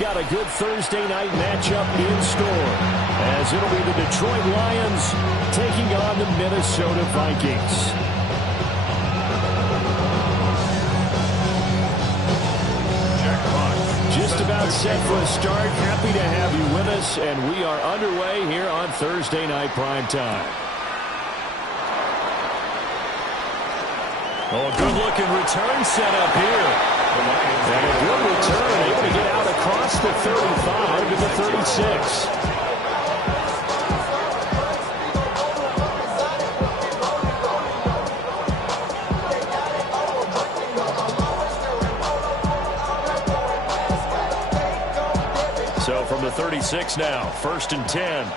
Got a good Thursday night matchup in store, as it'll be the Detroit Lions taking on the Minnesota Vikings. Just about set for a start. Happy to have you with us, and we are underway here on Thursday Night Primetime. Oh, a good-looking return set up here. And a good return, able to get out across the 35 to the 36. So from the 36 now, 1st and 10.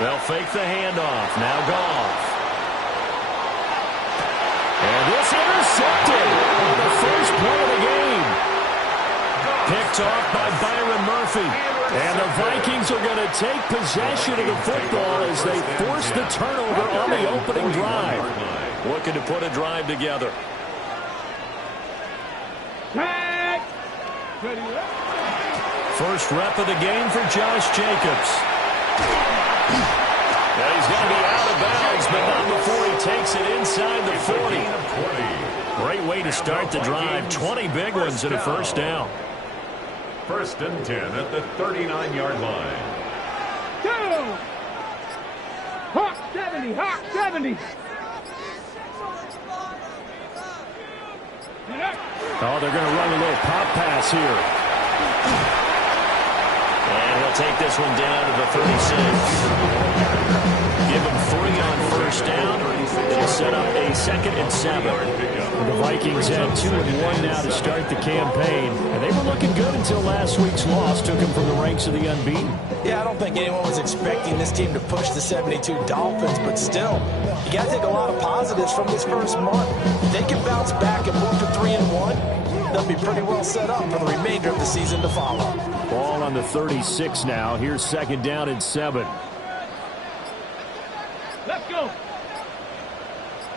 They'll fake the handoff. Now Goff. And this intercepted on the first play of the game. Picked off by Byron Murphy. And the Vikings are going to take possession of the football as they force the turnover on the opening drive. Looking to put a drive together. First rep of the game for Josh Jacobs. And he's going to be out of bounds, but not before he takes it inside the 40. Great way to start the drive. 20 big ones and a first down. 1st and 10 at the 39-yard line. Go! Hawk 70, Hawk 70. Oh, they're going to run a little pop pass here. And he'll take this one down to the 36. Give him 3 on first down. They'll set up a 2nd and 7. The Vikings have 2-1 now to start the campaign. And they were looking good until last week's loss took them from the ranks of the unbeaten. Yeah, I don't think anyone was expecting this team to push the 72 Dolphins, but still, you got to take a lot of positives from this first month. If they can bounce back and move to 3-1, they'll be pretty well set up for the remainder of the season to follow. Ball on the 36 now. Here's 2nd down and 7. Let's go.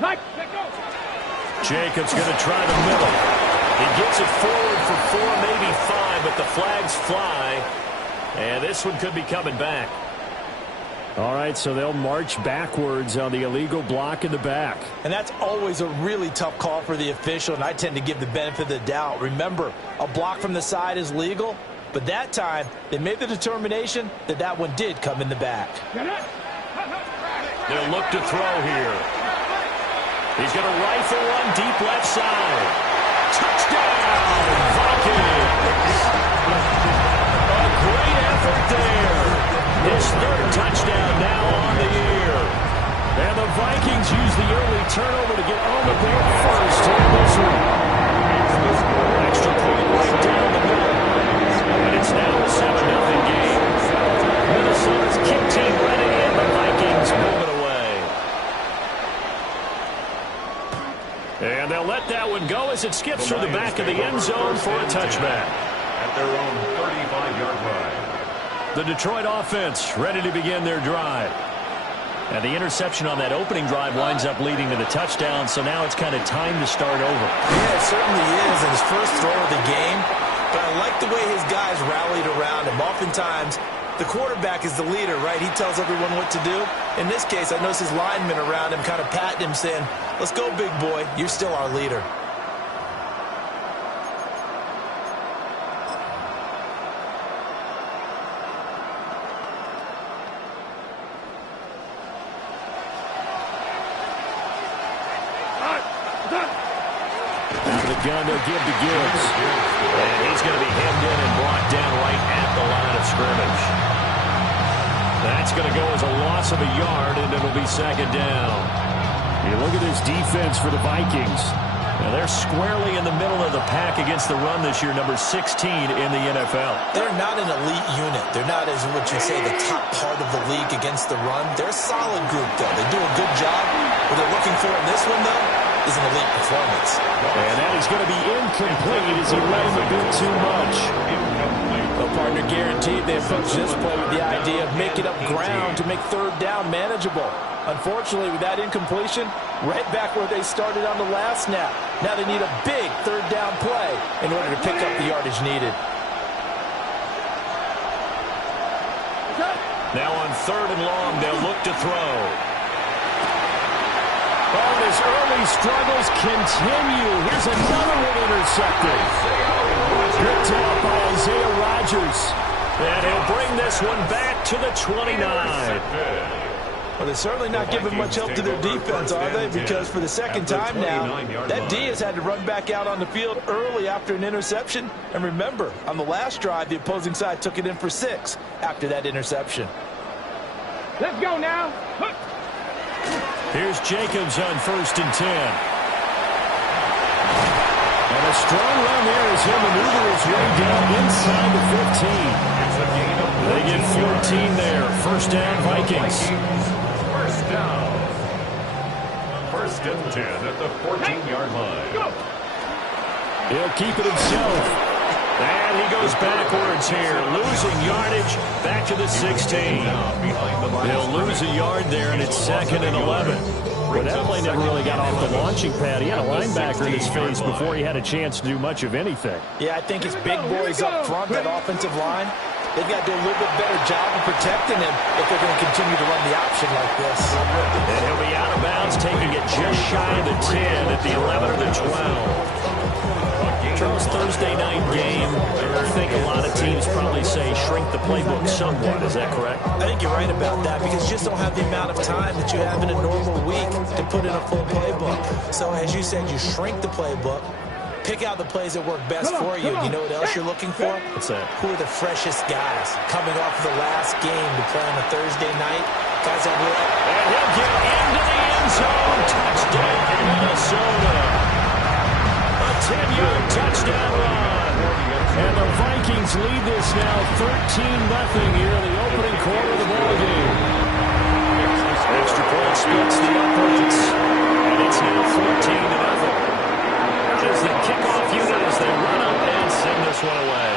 Let's go. Jacobs going to try the middle. He gets it forward for 4, maybe 5, but the flags fly. And this one could be coming back. All right, so they'll march backwards on the illegal block in the back. And that's always a really tough call for the official, and I tend to give the benefit of the doubt. Remember, a block from the side is legal, but that time they made the determination that that one did come in the back. They'll look to throw here. He's going to rifle one deep left side. Touchdown, Vikings! A great effort there. His 3rd touchdown now on the year. And the Vikings use the early turnover to get on the board first in this one. Extra point right down the middle. And it's now a 7-0 game. Minnesota's kick team ready, and the Vikings move it away. And they'll let that one go as it skips through the back of the end zone for a touchback. At their own 35-yard line. The Detroit offense ready to begin their drive. And the interception on that opening drive winds up leading to the touchdown, so now it's kind of time to start over. Yeah, it certainly is, and his first throw of the game. But I like the way his guys rallied around him. Oftentimes, the quarterback is the leader, right? He tells everyone what to do. In this case, I noticed his linemen around him kind of patting him, saying, "Let's go, big boy. You're still our leader." Gun they'll give to Gibbs. And he's going to be hemmed in and brought down right at the line of scrimmage. That's going to go as a loss of a yard, and it'll be 2nd down. You look at this defense for the Vikings. Now they're squarely in the middle of the pack against the run this year, number 16 in the NFL. They're not an elite unit. They're not, as what you say, the top part of the league against the run. They're a solid group, though. They do a good job. What they're looking for in this one, though, is an elite performance. And that is is going to be incomplete as he let him a bit too much. The partner guaranteed they approached this play with the idea of making up ground to make third down manageable. Unfortunately, with that incompletion, right back where they started on the last snap. Now they need a big third down play in order to pick up the yardage needed. Now on 3rd and long, they'll look to throw. Oh, and his early struggles continue. Here's another one intercepted. Picked up by Isaiah Rodgers. And he'll bring this one back to the 29. Well, they're certainly not giving much help to their defense, are they? Because for the second time now, that D has had to run back out on the field early after an interception. And remember, on the last drive, the opposing side took it in for 6 after that interception. Let's go now. Hook. Here's Jacobs on 1st and 10. And a strong run there as he'll maneuver his way down inside the 15. They get 14 there. 1st down, Vikings. 1st down. 1st and 10 at the 14-yard line. Go. He'll keep it himself. And he goes backwards here, losing yardage back to the 16. He'll lose a yard there, and it's 2nd and 11. But that play never really got off the launching pad. He had a linebacker in his face before he had a chance to do much of anything. Yeah, I think it's big boys up front, that offensive line. They've got to do a little bit better job of protecting him if they're going to continue to run the option like this. And he'll be out of bounds, taking it just shy of the 10 at the 11 or the 12. Charles, Thursday night game, I think a lot of teams probably say shrink the playbook somewhat. Is that correct? I think you're right about that because you just don't have the amount of time that you have in a normal week to put in a full playbook. So as you said, you shrink the playbook, pick out the plays that work best for you. You know what else you're looking for? What's that? Who are the freshest guys coming off of the last game to play on a Thursday night? Guys that will. And he'll get into the end zone. Touchdown, Minnesota. 10-yard touchdown run. And the Vikings lead this now 13-0 here in the opening quarter of the ballgame. Extra point splits the uprights. And it's now 14-0. As the kickoff unit as they run up and send this one away.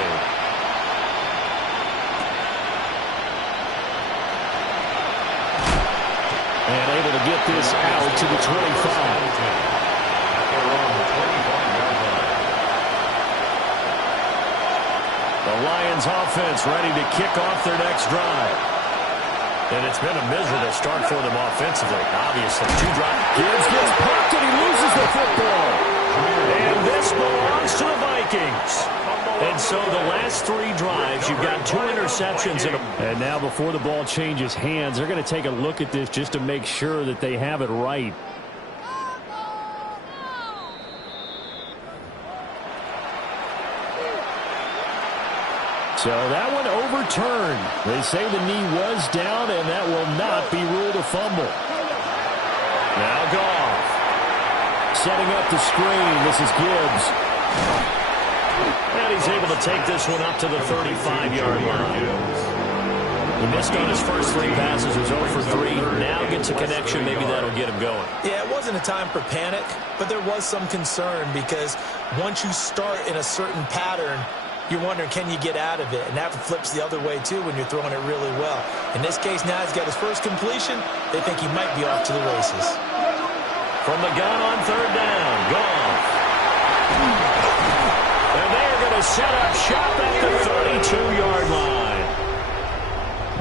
And able to get this out to the 25. The Lions offense ready to kick off their next drive. And it's been a miserable start for them offensively. Obviously, 2 drives. Gibbs gets popped and he loses the football. And this belongs to the Vikings. And so the last 3 drives, you've got 2 interceptions in them. And now before the ball changes hands, they're going to take a look at this just to make sure that they have it right. So that one overturned. They say the knee was down, and that will not be ruled a fumble. Now Goff. Setting up the screen. This is Gibbs. And he's able to take this one up to the 35-yard line. He missed on his first 3 passes. Was 0 for 3. Now gets a connection. Maybe that'll get him going. Yeah, it wasn't a time for panic, but there was some concern because once you start in a certain pattern, you're wondering, can you get out of it? And that flips the other way, too, when you're throwing it really well. In this case, now he's got his first completion. They think he might be off to the races. From the gun on 3rd down, Goff. And they're going to set up shop at the 32-yard line.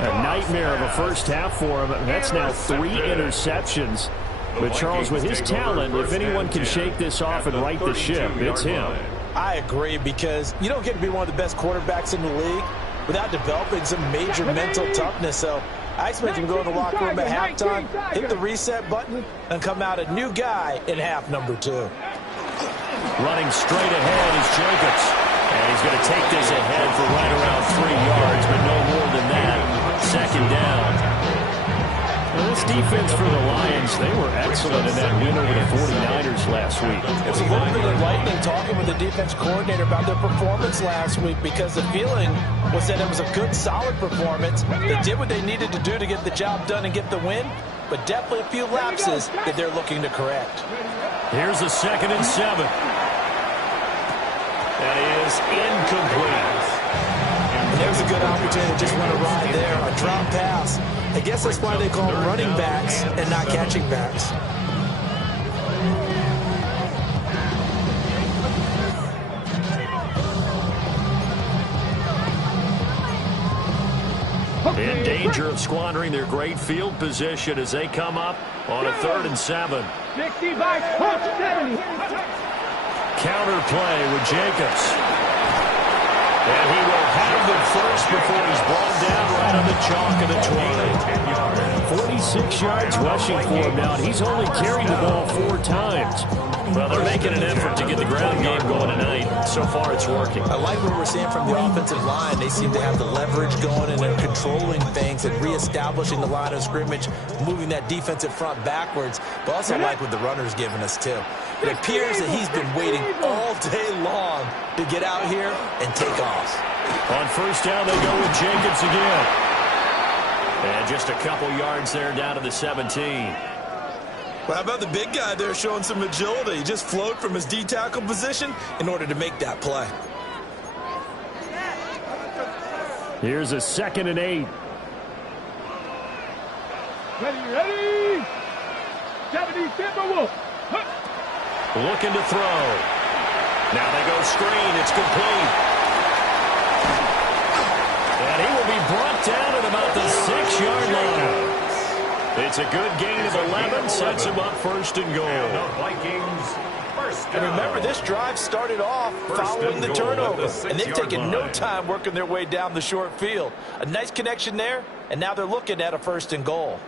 A nightmare of a first half for him. That's now 3 interceptions. But Charles, with his talent, if anyone can shake this off and right the ship, it's him. I agree because you don't get to be one of the best quarterbacks in the league without developing some major mental toughness. So I expect him to go in the locker room at halftime, hit the reset button, and come out a new guy in half number 2. Running straight ahead is Jacobs. And he's going to take this ahead for right around 3 yards, but no more than that. 2nd down. Well, this defense for the Lions, they were excellent in that win over the 49ers last week. It's a little bit enlightening talking with the defense coordinator about their performance last week because the feeling was that it was a good, solid performance. They did what they needed to do to get the job done and get the win, but definitely a few lapses that they're looking to correct. Here's a 2nd and 7. That is incomplete. And there's a good opportunity to just run a ride there, a drop pass. I guess that's why they call them running backs and not catching backs. In danger of squandering their great field position as they come up on a 3rd and 7. 60 by 70. Counter play with Jacobs. And he will have the first before he's brought down right on the chalk of the 20. 46 yards rushing for him now. He's only carried the ball 4 times. Well, they're making an effort to get the ground game going tonight. So far, it's working. I like what we're seeing from the offensive line. They seem to have the leverage going, and they're controlling things and reestablishing the line of scrimmage, moving that defensive front backwards. But also like what the runner's giving us, too. It appears that he's been waiting all day long to get out here and take off. On 1st down, they go with Jacobs again. And just a couple yards there down to the 17. Well, how about the big guy there showing some agility? He just flowed from his D-tackle position in order to make that play. Here's a 2nd and 8. Ready. 70 Timberwolves. Looking to throw. Now they go screen. It's complete. And he will be brought down at about the 6-yard line. It's a good gain of 11. Sets him up 1st and goal. The Vikings, 1st down. And remember, this drive started off following the turnover, and they've taken no time working their way down the short field. A nice connection there, and now they're looking at a 1st and goal.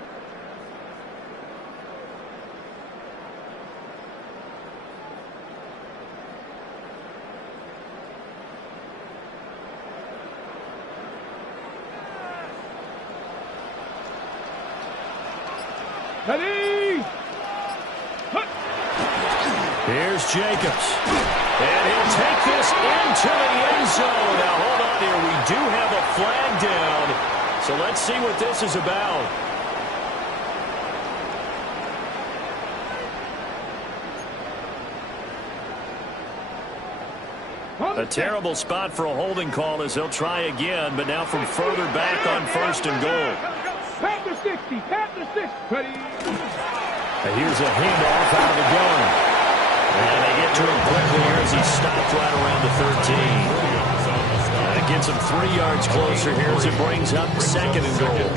Ready. Here's Jacobs. And he'll take this into the end zone. Now, hold on here. We do have a flag down. So let's see what this is about. A terrible spot for a holding call as they'll try again, but now from further back on 1st and goal. Panther 60. Panther 60. Ready. And here's a handoff out of the gun. And they get to him quickly here as he stopped right around the 13. That gets him 3 yards closer here as it brings up 2nd and goal.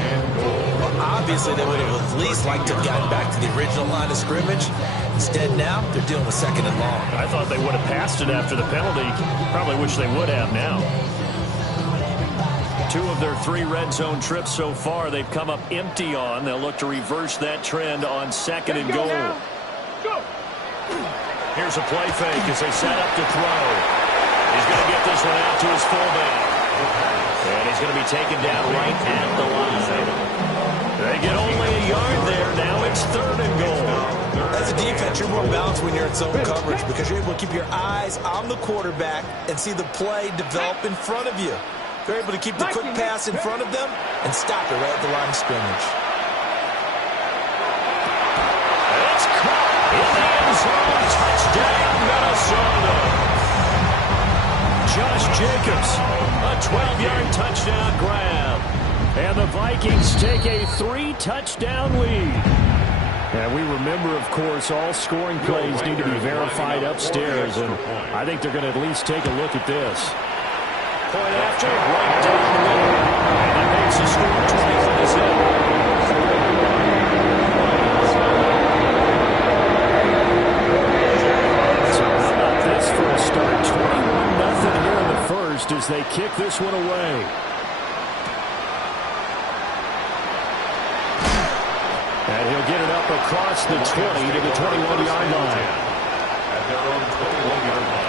Well, obviously, they would have at least liked to have gotten back to the original line of scrimmage. Instead, now, they're dealing with 2nd and long. I thought they would have passed it after the penalty. Probably wish they would have now. 2 of their 3 red zone trips so far they've come up empty on. They'll look to reverse that trend on 2nd and goal. Go. Here's a play fake as they set up to throw. He's going to get this one out to his fullback. And he's going to be taken down right at the line. They get only a yard there. Now it's 3rd and goal. As a defense, you're more balanced when you're in zone coverage because you're able to keep your eyes on the quarterback and see the play develop in front of you. They're able to keep the quick pass in front of them and stop it right at the line of scrimmage. It's caught in the end zone. Touchdown, Minnesota. Josh Jacobs, a 12-yard touchdown grab. And the Vikings take a 3-touchdown lead. And we remember, of course, all scoring plays need to be verified upstairs. And I think they're going to at least take a look at this. Point after, right down the middle. And that makes the score 20-7. So how about this for a start? 21-0 here in the first as they kick this one away. And he'll get it up across the 20 to the 21-yard line. At their own 21-yard line.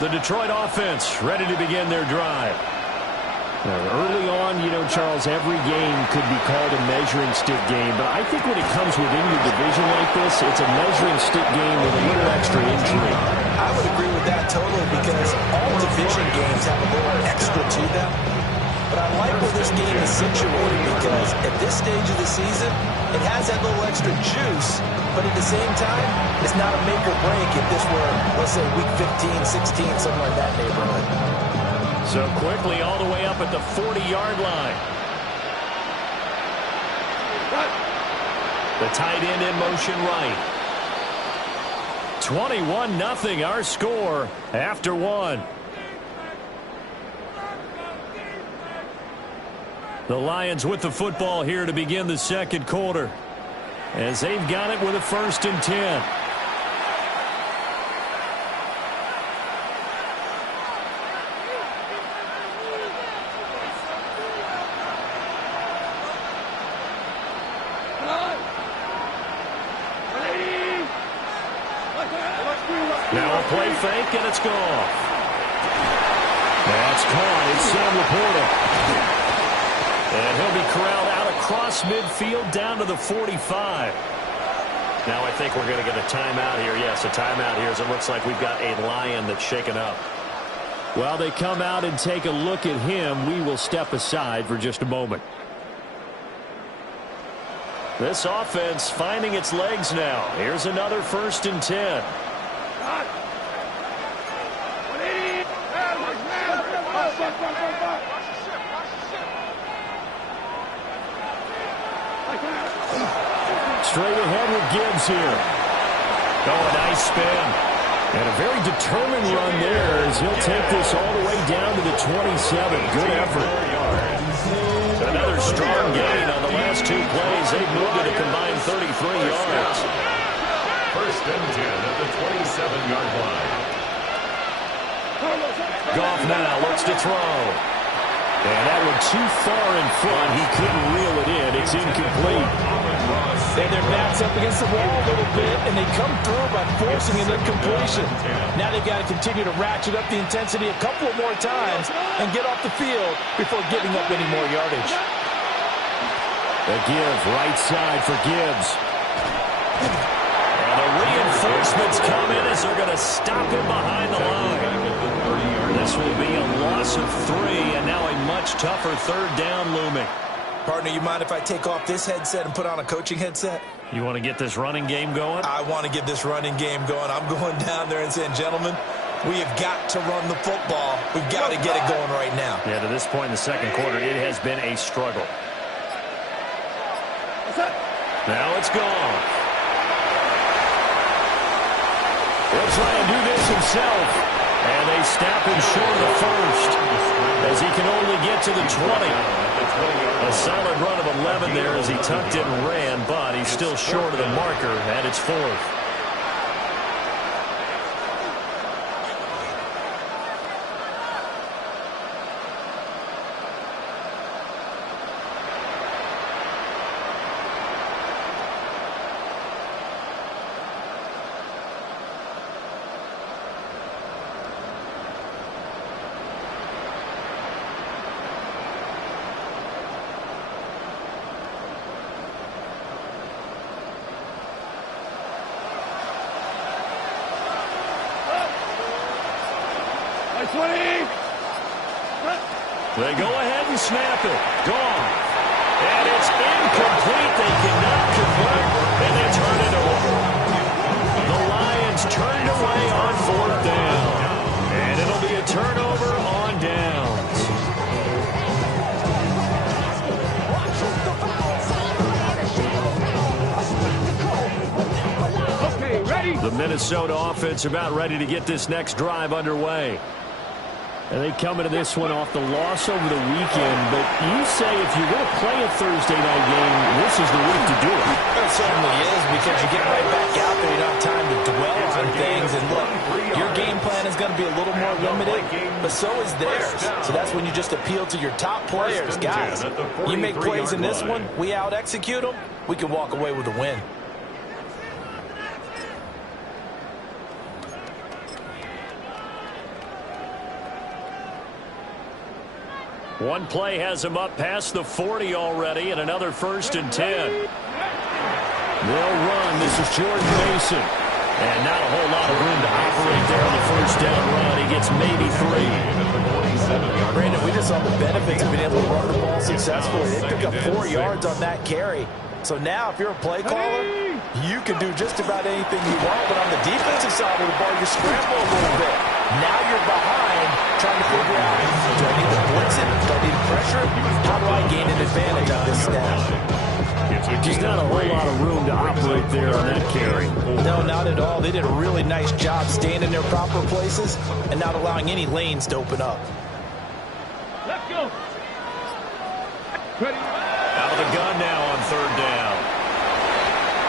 The Detroit offense ready to begin their drive. Now, early on, Charles, every game could be called a measuring stick game, but I think when it comes within your division like this, it's a measuring stick game with a little extra intrigue. I would agree with that totally because all division games have a little extra to them. But I like where this game is situated because at this stage of the season, it has that little extra juice, but at the same time, it's not a make or break if this were, let's say, week 15, 16, somewhere in that neighborhood. So quickly all the way up at the 40-yard line. The tight end in motion right. 21-0 our score after one. The Lions with the football here to begin the second quarter, as they've got it with a 1st and 10. Now a play fake, and it's gone. That's caught. It's Sam Laporta. And he'll be corralled out across midfield down to the 45. Now I think we're going to get a timeout here. Yes, a timeout here as it looks like we've got a Lion that's shaken up. While they come out and take a look at him, we will step aside for just a moment. This offense finding its legs now. Here's another 1st and 10. Straight ahead with Gibbs here. Oh, a nice spin. And a very determined run there as he'll take this all the way down to the 27. Good effort. Another strong gain on the last 2 plays. They've moved it a combined 33 yards. 1st and 10 at the 27-yard line. Goff now looks to throw. And that one too far in front. He couldn't reel it in. It's incomplete. And their backs up against the wall a little bit, and they come through by forcing an incompletion. Now they've got to continue to ratchet up the intensity a couple of more times and get off the field before giving up any more yardage. The give, right side for Gibbs. And the reinforcements come in as they're going to stop him behind the line. This will be a loss of 3, and now a much tougher 3rd down looming. Partner, you mind if I take off this headset and put on a coaching headset? You want to get this running game going? I want to get this running game going. I'm going down there and saying, gentlemen, we have got to run the football. We've got to get it going right now. Yeah, to this point in the second quarter, it has been a struggle. Now it's gone. He'll try and do this himself. And they snap him short of the 1st as he can only get to the 20. A solid run of 11 there as he tucked it and ran, but he's still short of the marker, and it's 4th. They go ahead and snap it. Gone. And it's incomplete. They cannot convert, and they turn it over. The Lions turned away on 4th down. And it'll be a turnover on downs. Okay, ready? The Minnesota offense about ready to get this next drive underway. And they come into this one off the loss over the weekend. But you say if you're going to play a Thursday night game, this is the week to do it. It certainly is, because you get right back out there. You don't have time to dwell on things. And look, your game plan is going to be a little more limited, but so is theirs. So that's when you just appeal to your top players. Guys, you make plays in this one, we out-execute them, we can walk away with a win. One play has him up past the 40 already, and another 1st and 10. They'll run. This is Jordan Mason. And not a whole lot of room to operate there on the first down run. He gets maybe 3. Brandon, we just saw the benefits of being able to run the ball successfully. They pick up 4 yards on that carry. So now, if you're a play caller, you can do just about anything you want. But on the defensive side of the ball, you scramble a little bit. Now you're behind, trying to figure out, do I need to blitz it? Do I need to pressure? How do I gain an advantage on this snap? Just not a whole lot of room to operate there on that carry. No, not at all. They did a really nice job staying in their proper places and not allowing any lanes to open up. Let's go. Ready. Out of the gun now on third down.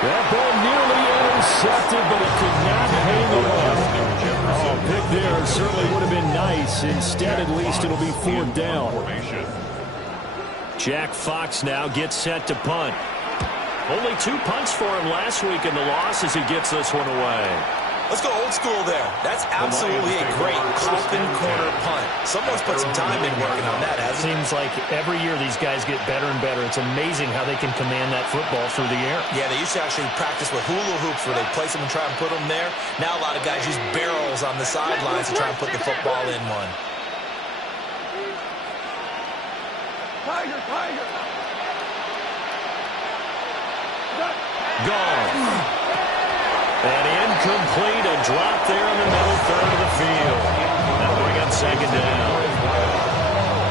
That ball nearly intercepted, but it could not hang on. Oh, pick there certainly would have been nice. Instead, at least it'll be fourth down. Jack Fox now gets set to punt. Only 2 punts for him last week in the loss as he gets this one away. Let's go old school there. That's absolutely a great coffin corner punt. Someone's put some time in working on that, hasn't it? Seems like every year these guys get better and better. It's amazing how they can command that football through the air. Yeah, they used to actually practice with hula hoops where they place them and try and put them there. Now a lot of guys use barrels on the sidelines to try and put the football in one. Tiger, tiger. Gone. And incomplete, a drop there in the middle third of the field. That'll bring up second down. All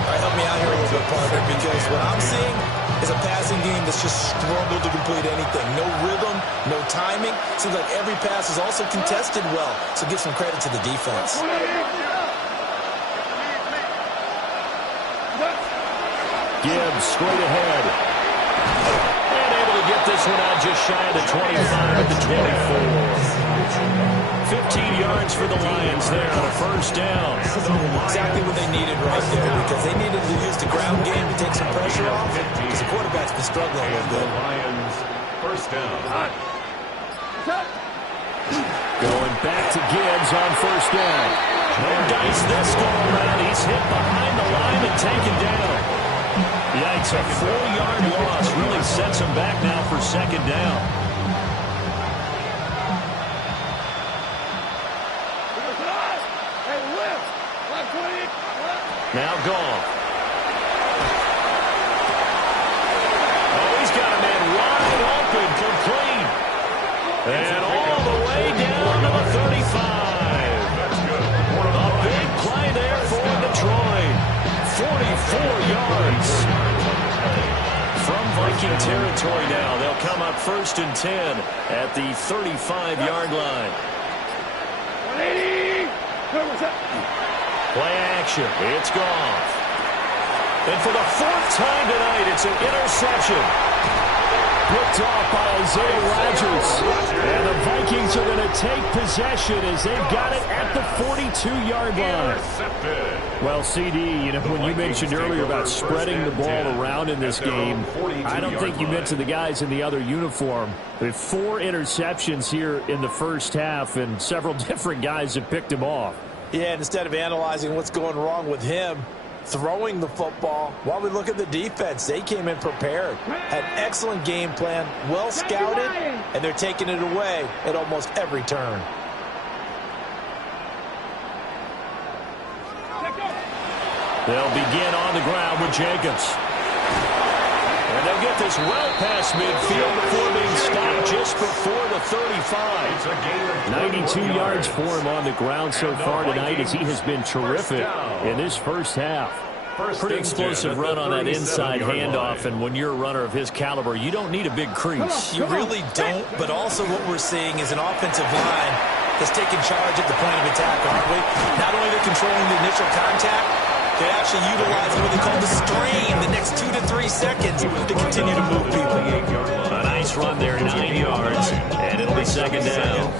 right, help me out here a little bit, partner, because what I'm seeing is a passing game that's just struggled to complete anything. No rhythm, no timing. Seems like every pass is also contested well, so give some credit to the defense. Gibbs straight ahead. And able to get this one out just shy of the 25 at the 24. 15 yards for the Lions there on a first down. Exactly what they needed right there, because they needed to use the ground game to take some pressure off, because the quarterback's been struggling a little bit. Lions, first down. Going back to Gibbs on first down. No dice this go around. He's hit behind the line and taken down. Yikes, a 4-yard loss really sets him back now for second down. Now gone. Oh, he's got a man wide open, complete. And all the way down to the 35. A big play there for Detroit. 44 yards. From Viking territory now, they'll come up 1st and 10 at the 35-yard line. Play action. It's gone. And for the 4th time tonight, it's an interception. Picked off by Isaiah Rodgers. And the Vikings are going to take possession as they've got it at the 42-yard line. Well, CD, you know, when you mentioned earlier about spreading the ball around in this game, I don't think you mentioned the guys in the other uniform. They have 4 interceptions here in the first half, and several different guys have picked him off. Yeah, and instead of analyzing what's going wrong with him, throwing the football, while we look at the defense, they came in prepared. Had an excellent game plan, well scouted, and they're taking it away at almost every turn. They'll begin on the ground with Jacobs. And they'll get this well past midfield before being stopped just before the 35. 92 yards for him on the ground so far tonight as he has been terrific in this first half. Pretty explosive run on that inside handoff, and when you're a runner of his caliber, you don't need a big crease. You really don't, but also what we're seeing is an offensive line that's taking charge at the point of attack, aren't we? Not only they're controlling the initial contact, they're actually utilizing what they call the strain, the next 2 to 3 seconds to continue to move people. A nice run there, 9 yards, and it'll be second down.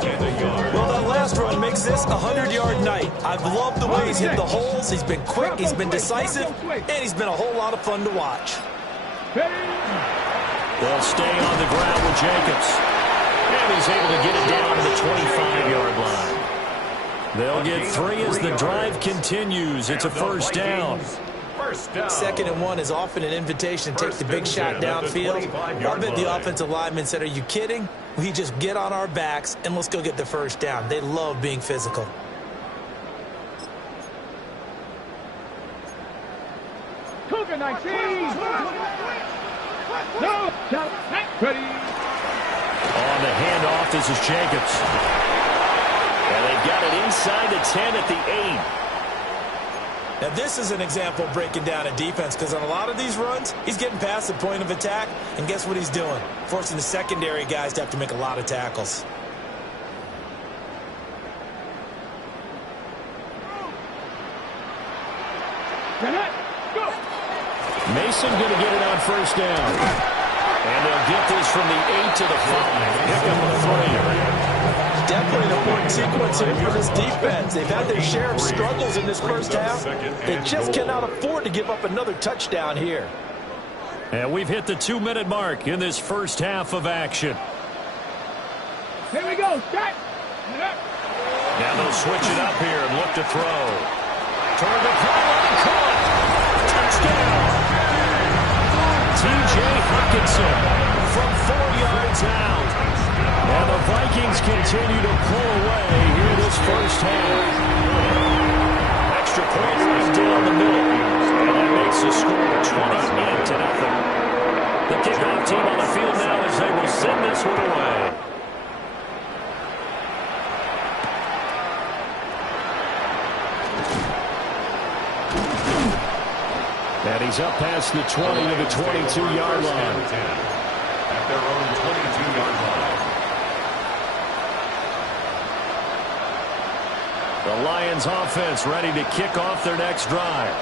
Well, that last run makes this a 100-yard night. I've loved the way he's hit the holes. He's been quick, he's been decisive, and he's been a whole lot of fun to watch. They'll stay on the ground with Jacobs. And he's able to get it down to the 25-yard line. They'll get 3 as the drive continues. It's a first down. 2nd and 1 is often an invitation to take the big shot downfield. I bet the offensive lineman said, are you kidding? We just get on our backs and let's go get the first down. They love being physical. Cougar 19. No. Ready. On the handoff, this is Jacobs. And they've got it inside the 10 at the 8. Now, this is an example of breaking down a defense because on a lot of these runs, he's getting past the point of attack, and guess what he's doing? Forcing the secondary guys to have to make a lot of tackles. Go. Mason going to get it on first down. And they'll get this from the 8 to the 5. Pick up the 3. Definitely an important sequence here for this defense. They've had their share of struggles in this first half. They just cannot afford to give up another touchdown here. And we've hit the 2-minute mark in this first half of action. Here we go. Back. Now they'll switch it up here and look to throw. Turn the pylon, caught. Touchdown. T.J. Hockenson from 4 yards out. And the Vikings continue to pull away here this first half. Extra point right down the middle. And that makes the score 28-0. The kickoff team on the field now as they will send this one away. And he's up past the 20 to the 22-yard line. At their own 22-yard line. The Lions offense ready to kick off their next drive.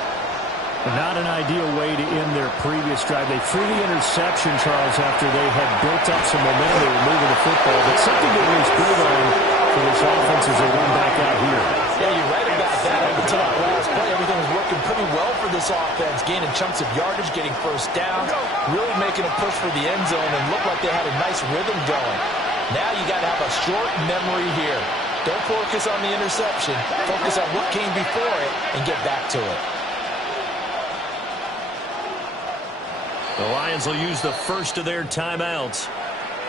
Not an ideal way to end their previous drive. They threw the interception, Charles, after they had built up some momentum. They were moving the football, but something to lose build on for this offense as they run back out here. Yeah, you're right about that. Up until that last play, everything was working pretty well for this offense, gaining chunks of yardage, getting first downs, really making a push for the end zone, and looked like they had a nice rhythm going. Now you got to have a short memory here. Don't focus on the interception. Focus on what came before it and get back to it. The Lions will use the first of their timeouts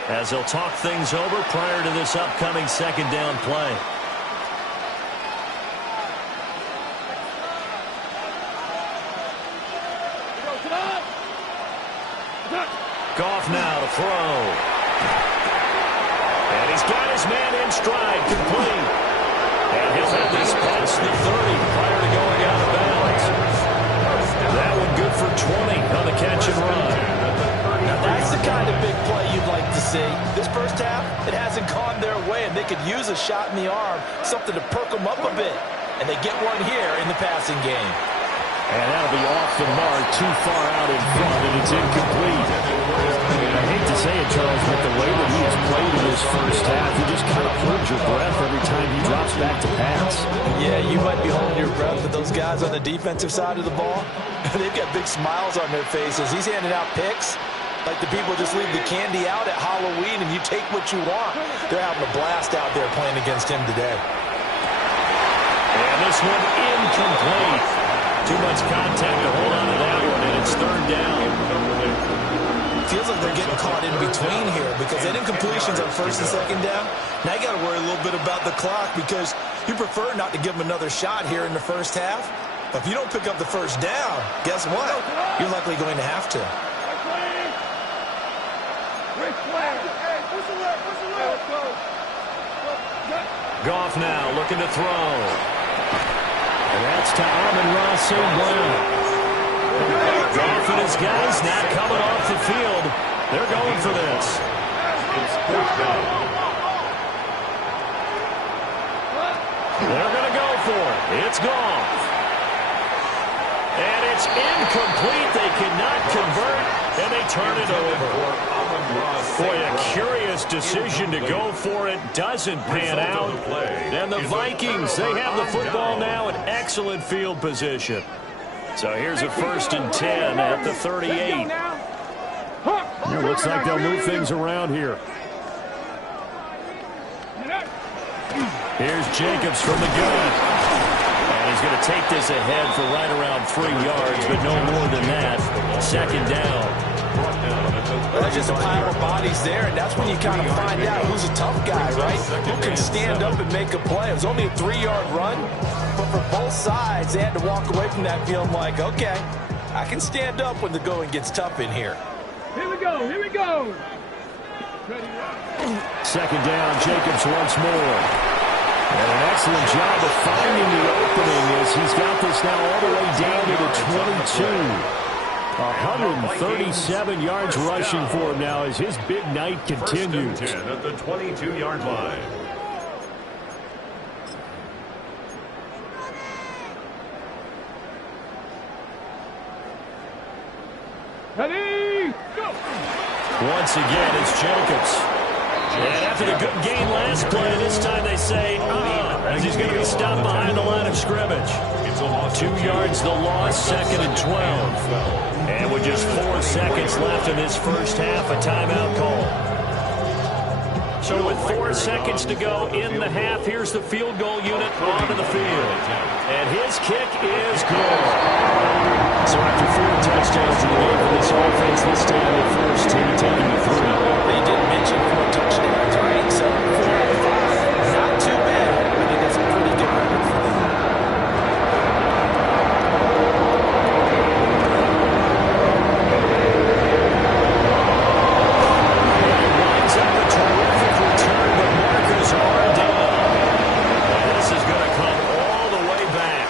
as they'll talk things over prior to this upcoming second down play. Goff now to throw. And he's got his man in stride, complete. And he'll have this past the 30 prior to going out of bounds. That one good for 20 on the catch and run. Now that's the kind of big play you'd like to see. This first half, it hasn't gone their way, and they could use a shot in the arm, something to perk them up a bit. And they get one here in the passing game. And that'll be off the mark, too far out in front, and it's incomplete. I hate to say it, Charles, but the way that he has played in this first half, you just kind of hold your breath every time he drops back to pass. Yeah, you might be holding your breath, but those guys on the defensive side of the ball, they've got big smiles on their faces. He's handing out picks like the people just leave the candy out at Halloween and you take what you want. They're having a blast out there playing against him today. And this one incomplete. Too much contact to hold on to that one, and it's third down. Feels like they're getting caught in between here because they didn't completions on first and second down. Now you got to worry a little bit about the clock because you prefer not to give them another shot here in the first half. But if you don't pick up the first down, guess what? You're likely going to have to. Goff now looking to throw. And that's to Amon-Ra St. Brown. Goff and his guys not coming off the field. They're going for this. They're going to go for it. It's Goff. And it's incomplete. They cannot convert, and they turn it over. Boy, a curious decision to go for it. Doesn't pan out. And the Vikings, they have the football now in excellent field position. So here's a 1st and 10 at the 38. It looks like they'll move things around here. Here's Jacobs from the gun. And he's going to take this ahead for right around 3 yards, but no more than that. Second down. down at the 35-yard There's just a pile of bodies there, and that's when you kind of find out who's a tough guy, right? Who can stand up and make a play. It was only a 3-yard run, but for both sides, they had to walk away from that feeling like, okay, I can stand up when the going gets tough in here. Here we go. Here we go. Second down, Jacobs once more. And an excellent job of finding the opening as he's got this now all the way down to the 22. 137 yards rushing for him now as his big night continues. First and 10 at the 22-yard line. Ready, go. Once again, it's Jacobs. And after the good gain last play, this time they say, as he's going to be stopped behind the line of scrimmage. 2 yards the loss, second and 12. And with just 4 seconds left in this first half, a timeout call. So with 4 seconds to go in the half, here's the field goal unit onto the field. And his kick is good. So after 4 touchdowns in the game for this offense, this time the first team taking the 3. They did mention 4 touchdowns, right? So 4 out of 5, not too bad. I think that's a pretty good record for them. Winds up a terrific return, but markers are down. And this is going to come all the way back.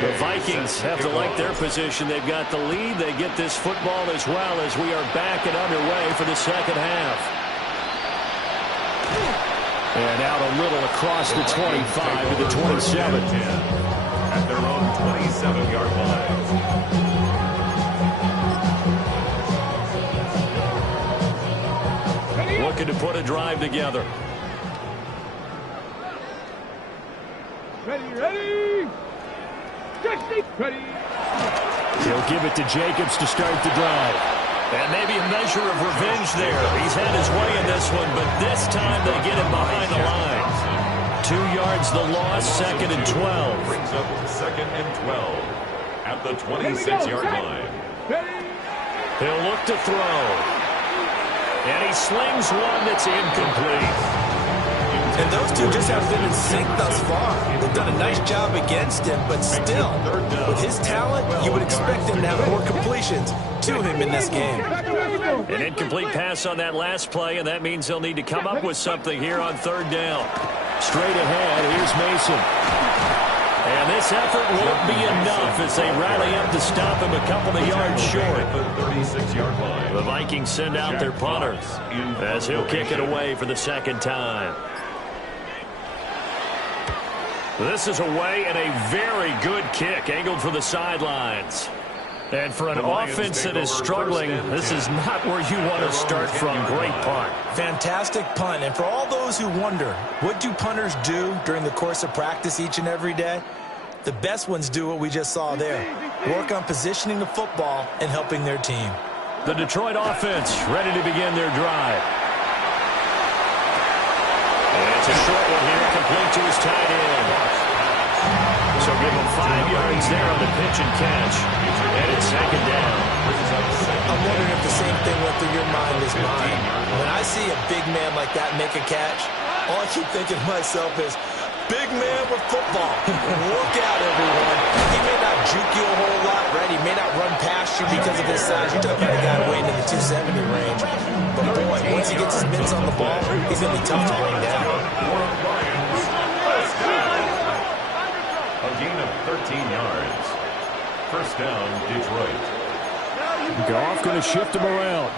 The Vikings have to like their position. They've got the lead. They get this football as well as we are back and underway for the second half. And out a little across the 25 to the 27. At their own 27-yard line. Looking to put a drive together. Ready. Ready. He'll give it to Jacobs to start the drive. And maybe a measure of revenge there. He's had his way in this one, but this time they get him behind the line. 2 yards the loss, second and 12. Brings up second and 12 at the 26-yard line. He'll look to throw. And he slings one that's incomplete. And those two just have been in sync thus far. They've done a nice job against him, but still, with his talent, you would expect him to have more completions to him in this game. An incomplete pass on that last play, and that means they'll need to come up with something here on third down. Straight ahead, here's Mason. And this effort won't be enough as they rally up to stop him a couple of yards short. The 36-yard line. The Vikings send out their punter as he'll kick it away for the second time. This is away and a very good kick, angled for the sidelines. And for an offense that is struggling, this is not where you want to start from. Great punt. Fantastic punt. And for all those who wonder, what do punters do during the course of practice each and every day? The best ones do what we just saw there. Work on positioning the football and helping their team. The Detroit offense ready to begin their drive. And it's a short one here, complete to his tight end. So give him 5 yards there on the pitch and catch. And it's second down. I'm wondering if the same thing went through your mind as mine. When I see a big man like that make a catch, all I keep thinking to myself is, big man with football. Look out, everyone. He may not juke you a whole lot, right? He may not run past you because of his size. You're talking about a guy weighing in the 270 range. But boy, once he gets his mitts on the ball, he's going to be tough to bring down. A gain of 13 yards. First down, Detroit. Goff going to shift him around.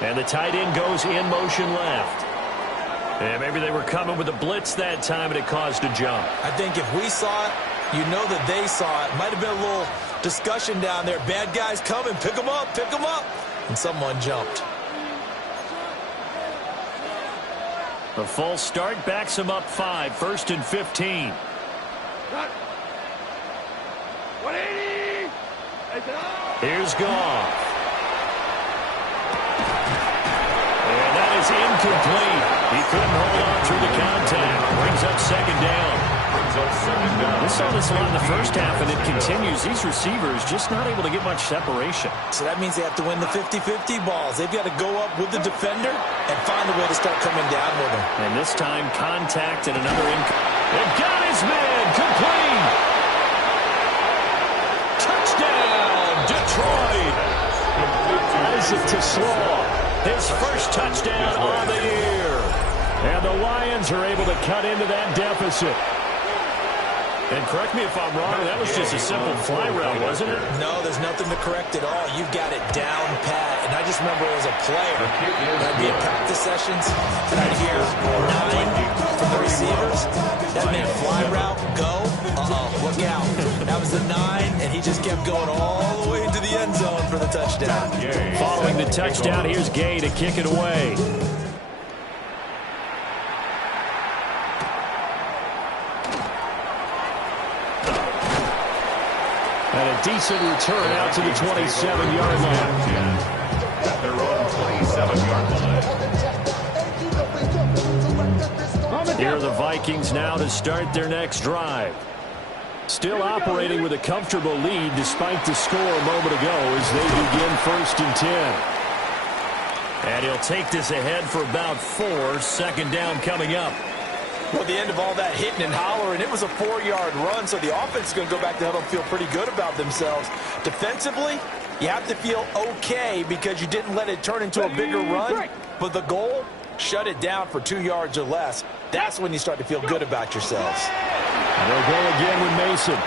And the tight end goes in motion left. And maybe they were coming with a blitz that time and it caused a jump. I think if we saw it, you know that they saw it. Might have been a little discussion down there. Bad guys coming. Pick them up. Pick them up. And someone jumped. A false start backs him up 5, first and 15. Here's Goff. And that is incomplete. He couldn't hold on through the contact. Brings up second down. We saw this one in the first half, and it continues. These receivers just not able to get much separation. So that means they have to win the 50-50 balls. They've got to go up with the defender and find a way to start coming down with him. And this time, contact and another They've got his man. Complete. Touchdown, Detroit. Isaac Tesslaw, his first touchdown on the year. And the Lions are able to cut into that deficit. And correct me if I'm wrong, that was just a simple fly route, wasn't it? No, there's nothing to correct at all. You've got it down pat. And I just remember as a player, when I'd be in practice sessions, and I'd hear 9 from the receivers. That meant fly route, go. Look out. That was the 9, and he just kept going all the way into the end zone for the touchdown. Following the touchdown, here's Gay to kick it away. And a decent return out to the 27-yard line. At their own 27-yard line. Here are the Vikings now to start their next drive. Still operating with a comfortable lead despite the score a moment ago as they begin 1st and 10. And he'll take this ahead for about 4. Second down coming up. Well, at the end of all that hitting and hollering, it was a 4-yard run, so the offense is going to go back to huddle and feel pretty good about themselves. Defensively, you have to feel okay because you didn't let it turn into a bigger run, but the goal, shut it down for 2 yards or less. That's when you start to feel good about yourselves. And they'll go again with Mason.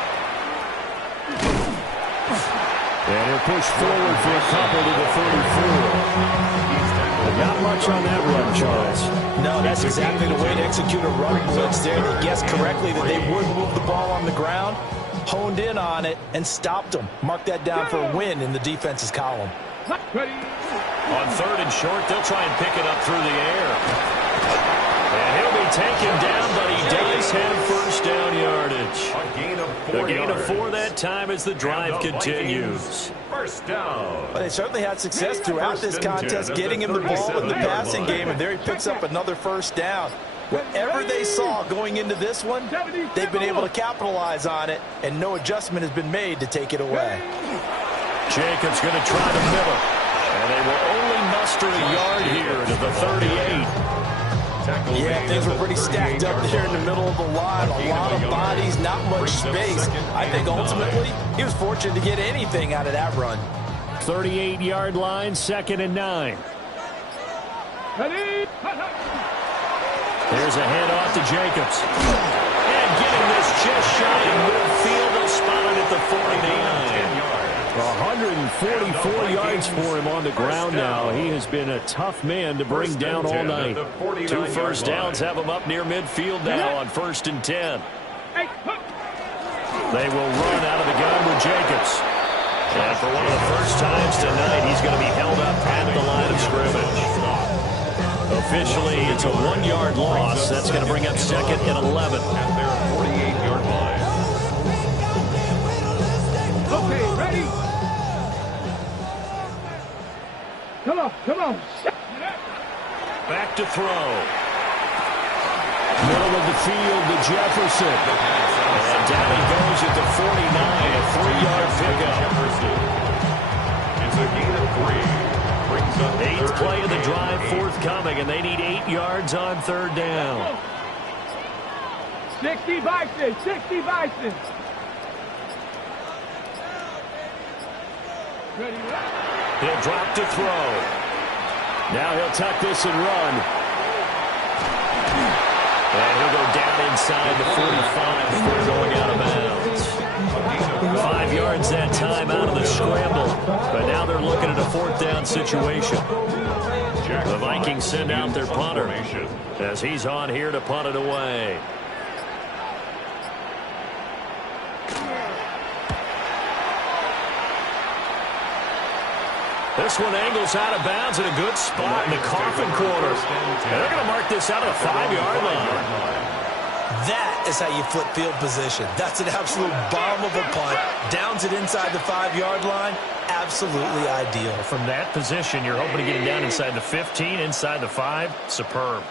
And he'll push forward for a couple to the 34. Not much on that run, Charles. No, that's exactly the way to execute a run blitz there. They guessed correctly that they would move the ball on the ground, honed in on it, and stopped them. Mark that down for a win in the defense's column. On 3rd and short, they'll try and pick it up through the air. And he'll be taken down, but he does have first down yardage. A gain of 4 A gain yards. of 4 that time as the drive continues. First down. Well, they certainly had success throughout this contest, getting him the ball in the passing game, and there he picks up another first down. Whatever they saw going into this one, they've been able to capitalize on it, and no adjustment has been made to take it away. Jacobs going to try to middle. And they will only muster a yard here to the 38. Yeah, things were pretty stacked up there in the middle of the line. A lot of bodies, not much space. I think ultimately he was fortunate to get anything out of that run. 38-yard line, 2nd and 9. There's a handoff to Jacobs. And getting this just shy of midfield. They'll spot it at the 49. 144 yards for him on the ground now. He has been a tough man to bring down all night. 2 first downs have him up near midfield now on 1st and 10. They will run out of the gun with Jacobs. And for one of the first times tonight, he's going to be held up at the line of scrimmage. Officially, it's a 1-yard loss. That's going to bring up 2nd and 11. At their 48-yard line. Okay, ready? Come on, come on. Back to throw. Middle of the field to Jefferson. And down he goes at the 49, a 3-yard pickup. It's a gain of 3. Brings up 8th play of the drive forthcoming, and they need 8 yards on 3rd down. 60 Bison, 60 Bison. Ready? He'll drop to throw. Now he'll tuck this and run. And he'll go down inside the 45 before going out of bounds. 5 yards that time out of the scramble. But now they're looking at a 4th down situation. The Vikings send out their punter as he's on here to punt it away. This one angles out of bounds in a good spot in the coffin corner. And they're going to mark this out at the 5-yard line. That is how you flip field position. That's an absolute bomb of a punt. Downs it inside the 5-yard line. Absolutely ideal. From that position, you're hoping to get him down inside the 15, inside the 5. Superb.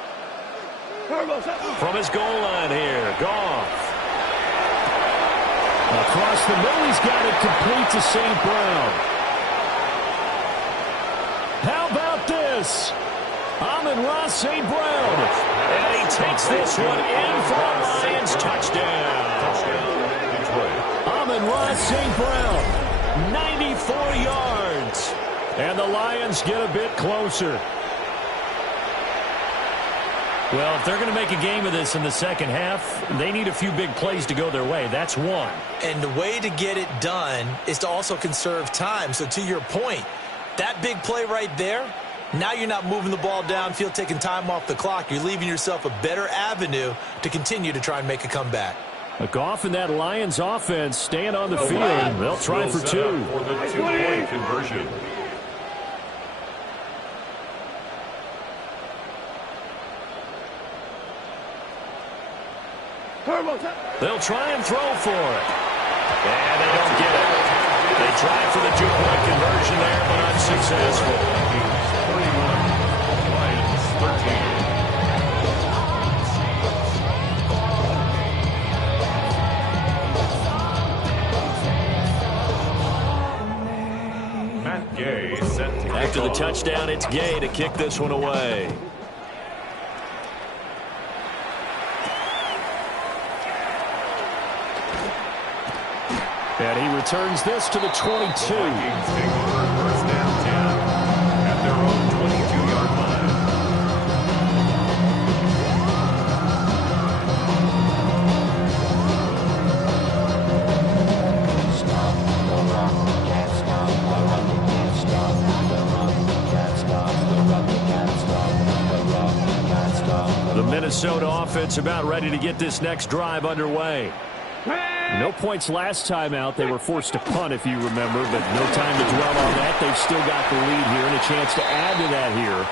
From his goal line here, Goff. Across the middle, he's got it complete to St. Brown. How about this? Amon-Ra St. Brown. And he takes this one in for a Lions touchdown. Amon-Ra St. Brown, 94 yards. And the Lions get a bit closer. Well, if they're going to make a game of this in the second half, they need a few big plays to go their way. That's one. And the way to get it done is to also conserve time. So to your point, that big play right there, now you're not moving the ball downfield, taking time off the clock. You're leaving yourself a better avenue to continue to try and make a comeback. Goff and that Lions offense staying on the field. They'll try for 2. For the 2-point conversion. They'll try and throw for it. And they don't get it. They tried for the 2-point conversion there, but unsuccessful. 31, Lions 13. Matt Gay set to kick After the off. touchdown, it's Gay to kick this one away. And he returns this to the 22. Vikings take over first down 10 at their own 22-yard line. The Minnesota offense about ready to get this next drive underway. No points last time out. They were forced to punt, if you remember, but no time to dwell on that. They've still got the lead here and a chance to add to that here.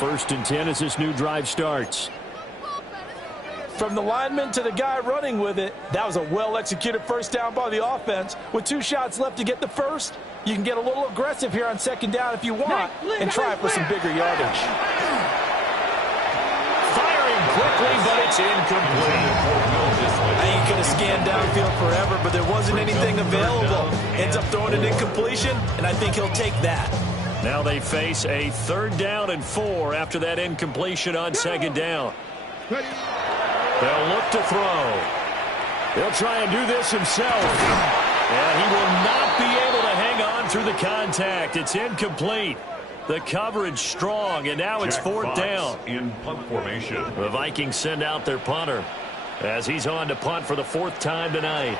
1st and 10 as this new drive starts. From the lineman to the guy running with it, that was a well-executed first down by the offense. With 2 shots left to get the first, you can get a little aggressive here on 2nd down if you want and try for some bigger yardage. Firing quickly, but it's incomplete. He could have scanned downfield forever, but there wasn't anything available. Ends up throwing an incompletion, and I think he'll take that. Now they face a 3rd down and 4 after that incompletion on 2nd down. They'll look to throw. He'll try and do this himself. And he will not be able to hang on through the contact. It's incomplete. The coverage strong, and now it's 4th down. In punt formation. The Vikings send out their punter as he's on to punt for the 4th time tonight.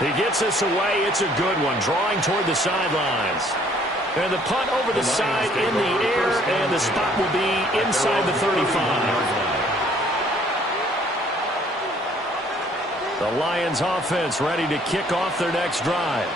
He gets this away. It's a good one, drawing toward the sidelines. And the punt over the side in the air, and the spot will be inside the 35. The Lions offense ready to kick off their next drive.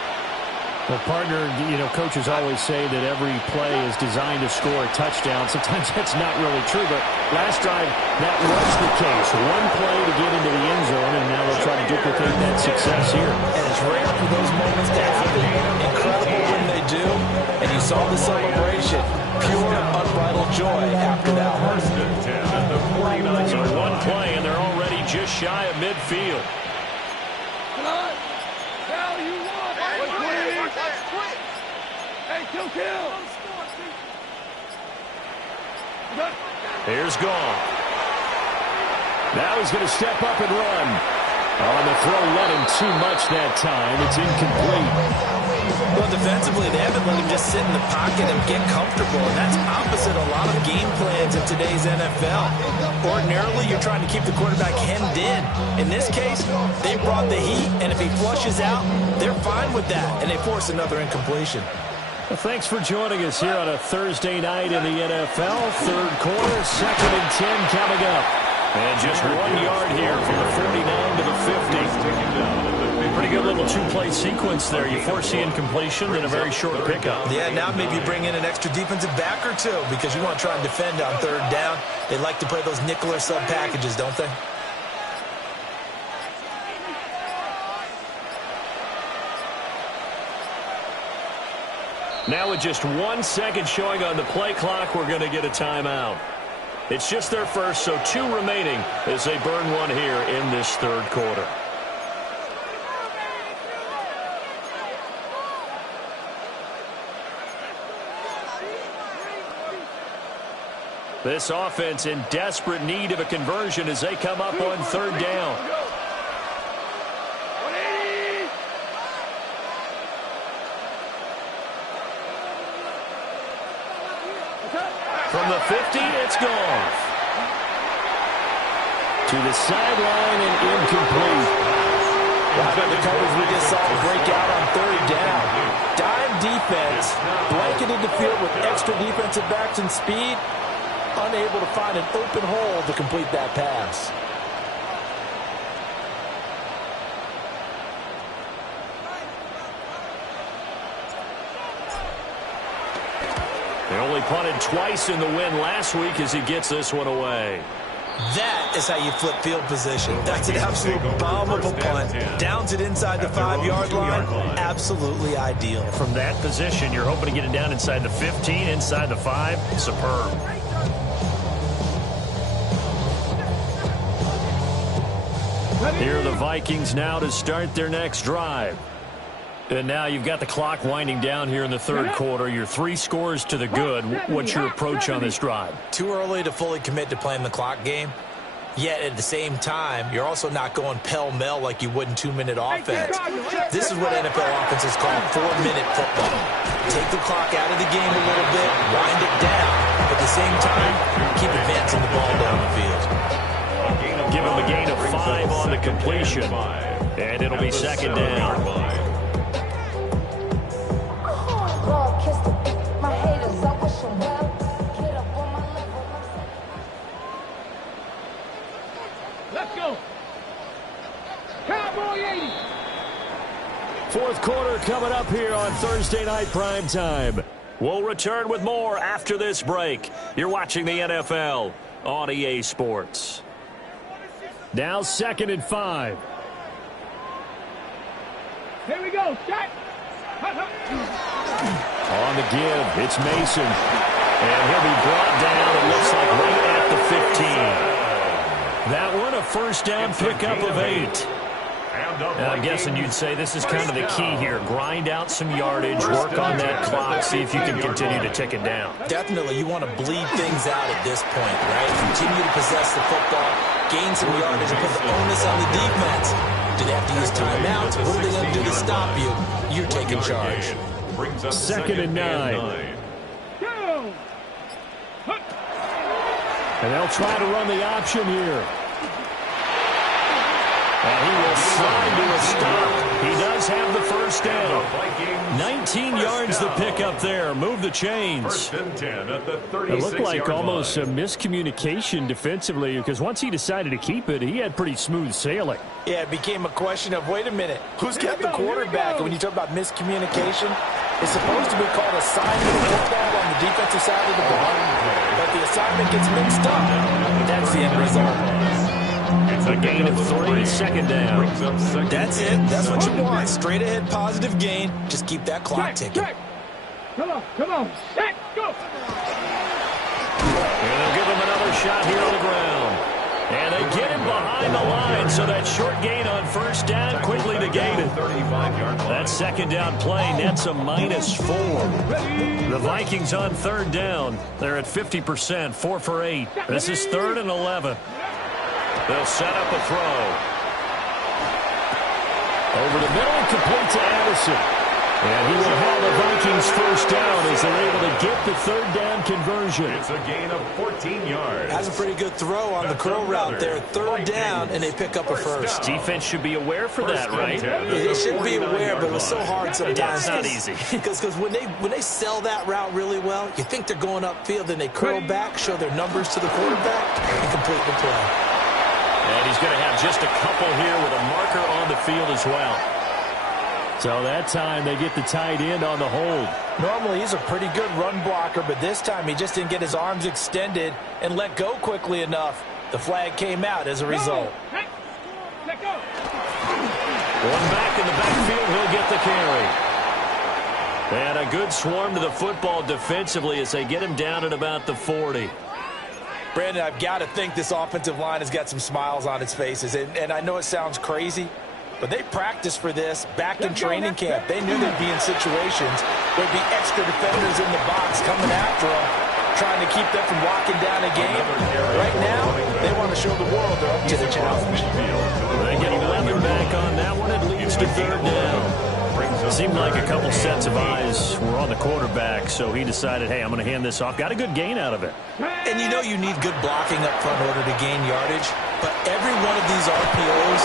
Well, partner, coaches always say that every play is designed to score a touchdown. Sometimes that's not really true, but last drive, that was the case. One play to get into the end zone, and now they'll try to duplicate that success here. And it's rare for those moments to happen. Incredible when they do. And you saw the celebration. Pure, unbridled joy after that one. First and 10 at the 49. So one play, and they're already just shy of midfield. Come on. Hell, you want. Hey, kill. Here's Goff. Now he's going to step up and run. On the throw, let him too much that time. It's incomplete. Well, defensively, they haven't let him just sit in the pocket and get comfortable, and that's opposite a lot of game plans in today's NFL. Ordinarily, you're trying to keep the quarterback hemmed in. In this case, they brought the heat, and if he flushes out, they're fine with that, and they force another incompletion. Well, thanks for joining us here on a Thursday night in the NFL. 3rd quarter, 2nd and 10 coming up. And just 1 yard here from the 49 to the 50. Pretty good little 2-play sequence there. You force the incompletion and a very short pickup. Yeah, now maybe you bring in an extra defensive back or 2 because you want to try and defend on 3rd down. They like to play those nickel or sub packages, don't they? Now with just 1 second showing on the play clock, we're going to get a timeout. It's just their first, so 2 remaining as they burn one here in this third quarter. This offense in desperate need of a conversion as they come up on third down. From the 50, it's gone. To the sideline and incomplete. Wow, the coverage we just saw break out on third down. Dime defense, blanketed the field with extra defensive backs and speed, unable to find an open hole to complete that pass. They only punted twice in the win last week as he gets this one away. That is how you flip field position. That's an absolute bomb of a punt. Downs it inside the 5-yard line. Absolutely ideal. From that position, you're hoping to get it down inside the 15, inside the 5. Superb. Here are the Vikings now to start their next drive. And now you've got the clock winding down here in the third quarter. You're 3 scores to the good. What's your approach on this drive? Too early to fully commit to playing the clock game. Yet at the same time, you're also not going pell-mell like you would in 2-minute offense. This is what NFL offenses call 4-minute football. Take the clock out of the game a little bit, wind it down. At the same time, keep advancing the ball down the field. Give him a gain of 5 on the completion. And it'll be second down. Let's go. Cowboy 80. Fourth quarter coming up here on Thursday Night Prime Time. We'll return with more after this break. You're watching the NFL on EA Sports. Now 2nd and 5. Here we go. Shot. On the give, it's Mason. And he'll be brought down, it looks like, right at the 15. That one a first down pickup of 8. And I'm guessing you'd say this is kind of the key here. Grind out some yardage, work on that clock, see if you can continue to tick it down. Definitely, you want to bleed things out at this point, right? Continue to possess the football, gain some yardage, and put the onus on the defense. Do they have to use timeouts? What are they going to do to stop you? You're taking charge. 2nd and 9. And they'll try to run the option here. And he will slide to a stop. He does have the first down. 19 yards the pickup there. Move the chains. It looked like almost a miscommunication defensively because once he decided to keep it, he had pretty smooth sailing. Yeah, it became a question of, wait a minute, who's got the quarterback? And when you talk about miscommunication, it's supposed to be called assignment of football on the defensive side of the ball. But the assignment gets mixed up. That's the end result. A gain of 3, second down. That's it. That's what you want. Straight ahead, positive gain. Just keep that clock ticking. Come on. Set, go. And they'll give him another shot here on the ground. And they get him behind the line, so that short gain on first down quickly negated. That second down play nets a -4. The Vikings on third down. They're at 50%, 4 for 8. This is 3rd and 11. They'll set up a throw. Over the middle, complete to Addison. And he will have the Vikings first down as they're able to get the third down conversion. It's a gain of 14 yards. Has a pretty good throw on the curl route there. 3rd down, and they pick up a first. Defense should be aware for that, right? They should be aware, but it was so hard sometimes. Yeah, it's not easy. Because when they sell that route really well, you think they're going upfield, then they curl back, show their numbers to the quarterback, and complete the play. And he's going to have just a couple here with a marker on the field as well. So that time they get the tight end on the hold. Normally he's a pretty good run blocker, but this time he just didn't get his arms extended and let go quickly enough. The flag came out as a result. Let go. One back in the backfield, he'll get the carry. And a good swarm to the football defensively as they get him down at about the 40. Brandon, I've got to think this offensive line has got some smiles on its faces. And I know it sounds crazy, but they practiced for this back in training camp. They knew they'd be in situations where there'd be extra defenders in the box coming after them, trying to keep them from locking down a game. Right now, they want to show the world they're up to the challenge. They get 11 back on that one. It leads to third down. It seemed like a couple sets of eyes were on the quarterback, so he decided, hey, I'm going to hand this off. Got a good gain out of it. And you know you need good blocking up front in order to gain yardage, but every one of these RPOs,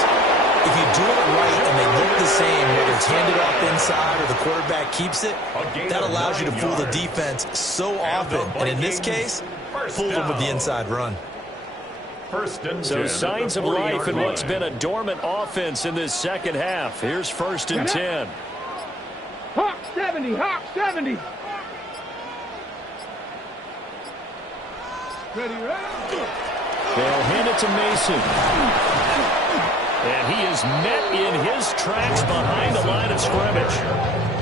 if you do it right and they look the same, whether it's handed off inside or the quarterback keeps it, that allows you to fool the defense so often. And in this case, fooled them with the inside run. So signs of life in what's been a dormant offense in this second half. Here's 1st and 10. Hawk 70, Hawk 70. Ready, ready. They'll hand it to Mason. And he is met in his tracks behind the line of scrimmage.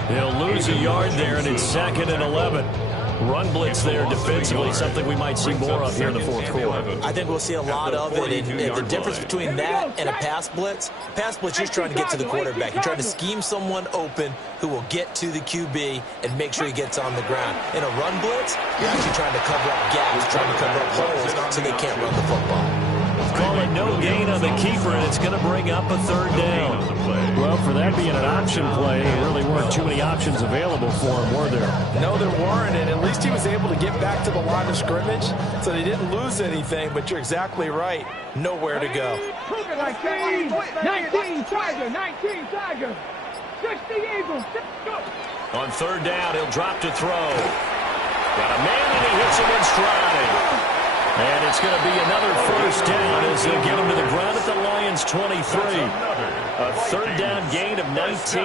He'll lose a yard there, and it's 2nd and 11. Run blitz there defensively, something we might see more of here in the fourth quarter. I think we'll see a lot of it. And the difference between that and a pass blitz, you're just trying to get to the quarterback. You're trying to scheme someone open who will get to the QB and make sure he gets on the ground. In a run blitz, you're actually trying to cover up gaps, trying to cover up holes so they can't run the football. Call it no gain on the keeper, and it's going to bring up a third down. Well, for that being an option play, there really weren't too many options available for him, were there? No, there weren't, and at least he was able to get back to the line of scrimmage, so they didn't lose anything, but you're exactly right. Nowhere to go. 19 Tiger, 19 Tiger. 60 Eagles, go. On third down, he'll drop to throw. Got a man, and he hits him in stride. And it's going to be another first down as they get him to the ground at the Lions' 23. A third down gain of 19.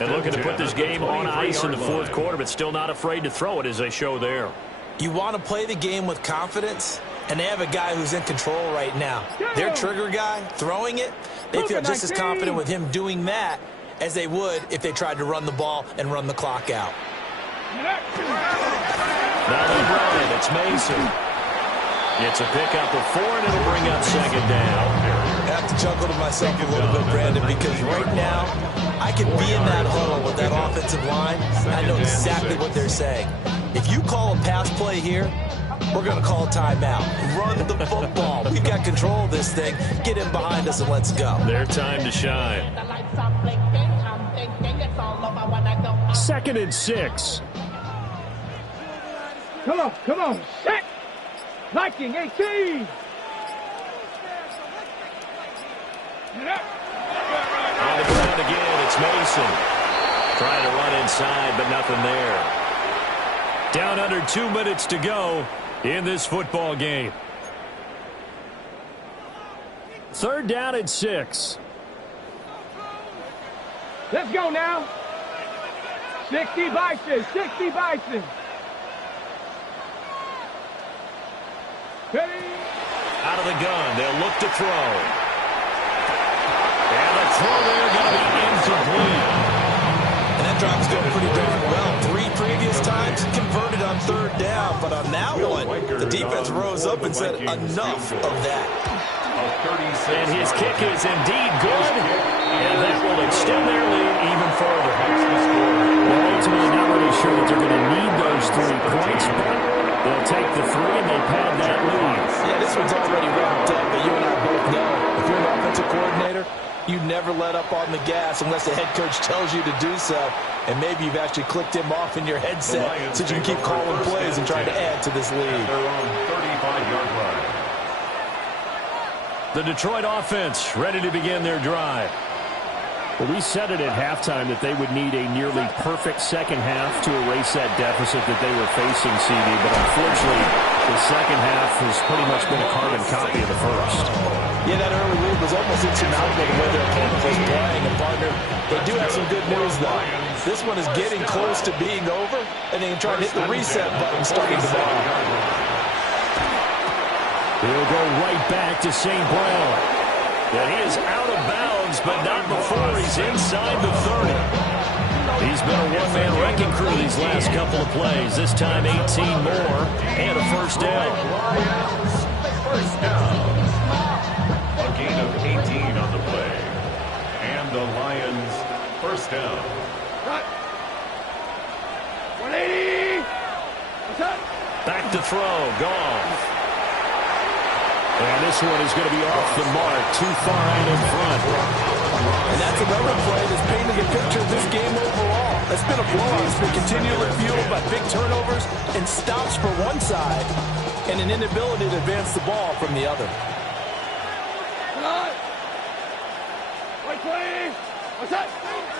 And looking to put this game on ice in the fourth quarter, but still not afraid to throw it as they show there. You want to play the game with confidence, and they have a guy who's in control right now. Their trigger guy, throwing it, they feel just as confident with him doing that as they would if they tried to run the ball and run the clock out. Now they run it. It's Mason. It's a pickup of 4, and it'll bring up second down. I have to chuckle to myself a little bit, Brandon, because right now I could be in that huddle with that offensive line, and I know exactly what they're saying. If you call a pass play here, we're going to call a timeout. Run the football. We've got control of this thing. Get in behind us and let's go. Their time to shine. 2nd and 6. Come on, set. Viking 18. On the ground again, it's Mason. Trying to run inside, but nothing there. Down under 2 minutes to go in this football game. Third down and 6. Let's go now. 60 Bison, 60 Bison. Ready? Out of the gun, they'll look to throw. And the throw there going to be incomplete. And that drop's going pretty darn well. 3 previous times converted on third down, but on that one, the defense rose up and said enough of that. And his kick is indeed good, and that will extend their lead even further. Well, ultimately not really sure that they're going to need those 3 points, but they'll take the 3 and they pad that lead. Yeah, this one's already wrapped up, but you and I both know if you're an offensive coordinator, you never let up on the gas unless the head coach tells you to do so. And maybe you've actually clicked him off in your headset so you can keep calling plays and trying to add to this lead. Their own 35-yard line. The Detroit offense ready to begin their drive. Well, we said it at halftime that they would need a nearly perfect second half to erase that deficit that they were facing, CD. But unfortunately, the second half has pretty much been a carbon copy of the first. Yeah, that early lead was almost insurmountable the way their opponent was playing. And, partner, they do have some good news, though. This one is getting close to being over, and they can try to hit the reset button starting tomorrow. He'll go right back to St. Brown. And he is out of bounds, but not before he's inside the 30. He's been a one-man wrecking crew these last couple of plays. This time 18 more and a first down. First down. A gain of 18 on the play. And the Lions first down. Cut. 180. What's up? Back to throw. Goff. And this one is going to be off the mark. Too far out in front. And that's another play that's painting a picture of this game overall. It's been a blowout. It's been continually fueled by big turnovers and stops for one side and an inability to advance the ball from the other. Cut. Right play. What's up?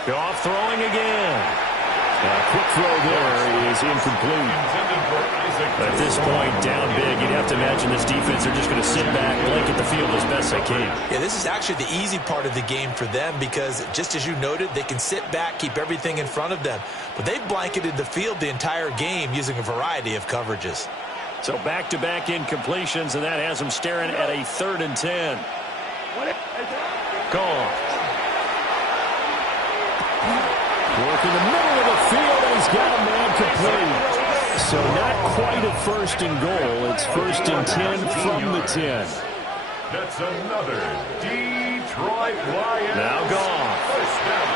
Goff throwing again. Quick throw there is incomplete. At this point, down big, you'd have to imagine this defense are just going to sit back, blanket the field as best they can. Yeah, this is actually the easy part of the game for them because, just as you noted, they can sit back, keep everything in front of them. But they've blanketed the field the entire game using a variety of coverages. So back-to-back incompletions, and that has them staring at a 3rd and 10. Goff. Work in the middle of the field, and he's got a man complete. So not quite a 1st and goal. It's 1st and 10 from the 10. That's another Detroit Lions. Now Goff. First down.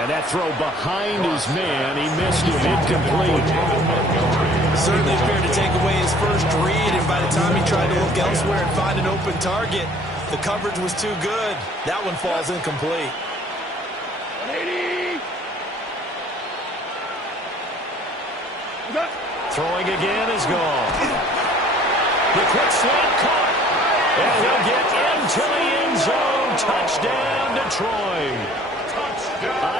And that throw behind his man. He missed him, incomplete. Certainly appeared to take away his first read, and by the time he tried to look elsewhere and find an open target, the coverage was too good. That one falls incomplete. 180. Throwing again is gone. The quick slant caught. And he'll get into the end zone. Touchdown, Detroit.